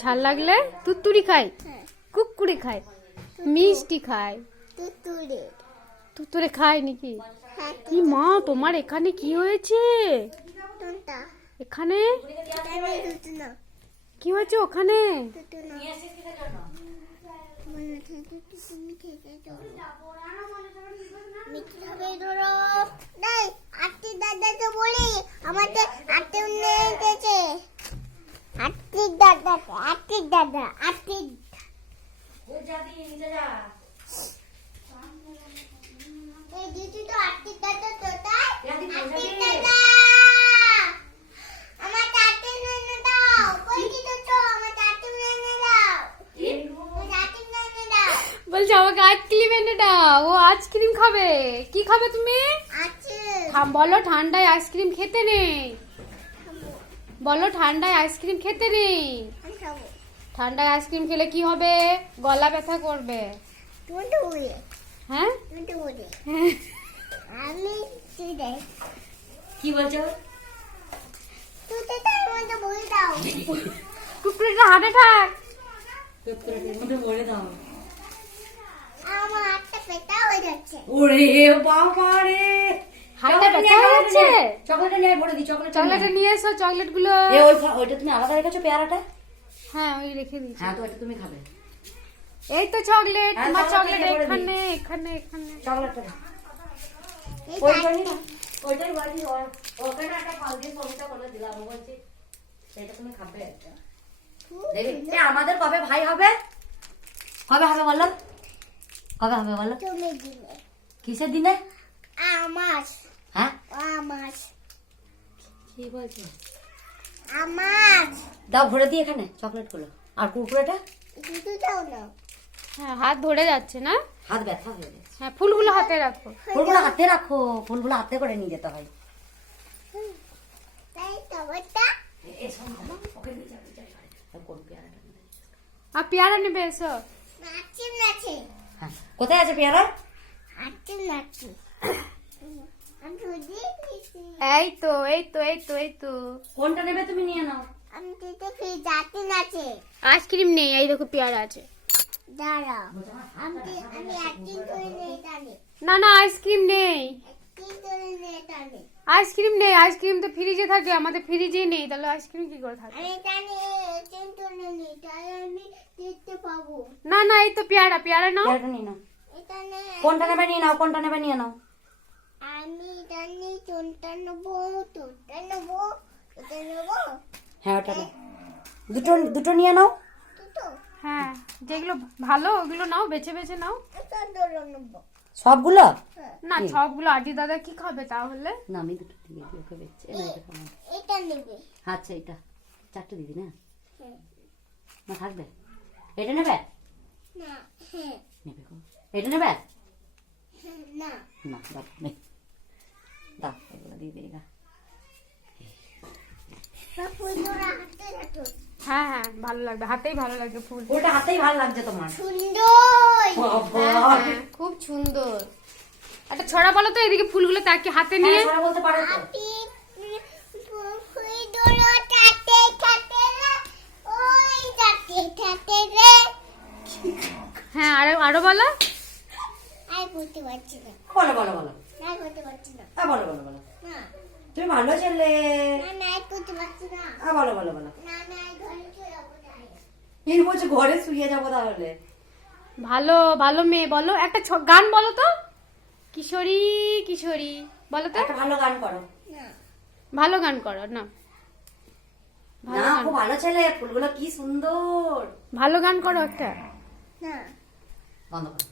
ঝাল লাগলে তুত্তুরি খায়, কুকুরে খায়, মিষ্টি খায়, তুতুরে খায় নাকি? কি মা তোমার এখানে কি হয়েছে? এখানে কি হয়েছে? ওখানে বলছে আমাকে আইসক্রিম এনে দাও। ও আইসক্রিম খাবে। কি খাবে তুমি? বলো ঠান্ডায় আইসক্রিম খেতে নেই। বলো ঠান্ডায় আইসক্রিম খেতে নেই। ঠান্ডায় আইসক্রিম খেলে কি হবে? গলা ব্যথা করবে। হ্যাঁ কি বলছো? কুকুরটা হাতে থাক। বলে দাও। ওরে বাবা রে, হাতে ব্যথা হচ্ছে। চকলেটটা নিয়ে বলে দি। চকলেট নিয়ে এসো। চকলেট গুলো ওইটা তুমি আলাদা রেখেছো পেয়ারাটা? হ্যাঁ ওই রেখে দিচ্ছি। হ্যাঁ তো ওইটা তুমি খাবে। এই তো চকলেট। হ্যাঁ, তোমার চকলেট চকলেটটা দিয়ে এখানে এখানে এখানে। চকলেটটা ওইটাই না, ওইটাই বলছি। ওখানে একটা ফল দিয়ে সবটা বলে দিলাম। ও বলছি সেটা তুমি খাবে। দেখি আমাদের কবে ভাই হবে? কবে হবে বলো? কবে হবে বলো? কিসের দিনে? হ্যাঁ কি বলছো? দাও ভরে দিই এখানে চকলেট গুলো। আর কুরকুরেটা? হ্যাঁ হাত ধরে যাচ্ছে না? হাত ব্যথা হয়ে গেছে। হ্যাঁ ফুলগুলো হাতে রাখো। ফুলগুলো হাতে রাখো। ফুলগুলো হাতে করে নিয়ে যেতে হয়। কোন পেয়ারাটা নেবে? আর পেয়ারা নেবে এসো। হ্যাঁ, কোথায় আছে পেয়ারা? এই তো এই তো এই তো এই তো। কোনটা নেবে তুমি নিয়ে নাও। আইসক্রিম নেই। এই দেখো পেয়ারা আছে। না না আইসক্রিম নেই। আইসক্রিম নেই। আইসক্রিম তো ফ্রিজে থাকে। আমাদের ফ্রিজেই নেই। তাহলে আইসক্রিম কি করে থাকে? না না এই তো পেয়ারা। পেয়ারা নাও। পেয়ারাটা নিয়ে নাও। কোনটা নেবে নিয়ে নাও। কোনটা নেবে নিয়ে নাও। হ্যাঁ ওটা নাও। দুটো দুটো নিয়ে নাও। হ্যাঁ যেগুলো ভালো ওগুলো নাও। বেছে বেছে নাও। সবগুলো না সবগুলো আদি দাদা কি খাবে তাহলে? না আমি দুটো দিয়ে দিই। ওকে বেচছে না এটা। আচ্ছা এটা চারটে দিবি না? না থাকবে। এটা নেবে? নেবে গো। এটা নেবে? না দাও নেই। দাও এগুলো দিয়ে দিই গা। হ্যাঁ হ্যাঁ ভালো লাগবে। হাতেই ভালো লাগবে ফুল। ওটা হাতেই ভালো লাগছে তোমার। হ্যাঁ, হ্যাঁ, খুব সুন্দর। একটা ছড়া বলো তো এদিকে ফুলগুলো তাকে হাতে নিয়ে। হ্যাঁ, ছড়া বলতে পারো তো? হ্যাঁ আরো আরো বলো। বলো বলো বলো। বলো বলো বলো। তুমি ভালো ছেলে। বলো বলো বলো। এই বলছে ঘরে শুয়ে যাবো তাহলে। ভালো ভালো মেয়ে বলো। একটা গান বলো তো। কিশোরী কিশোরী বলো তো। একটা ভালো গান করো। ভালো গান করো না। না খুব ভালো ছেলে। ফুলগুলো কি সুন্দর। ভালো গান করো একটা। বন্ধ করো।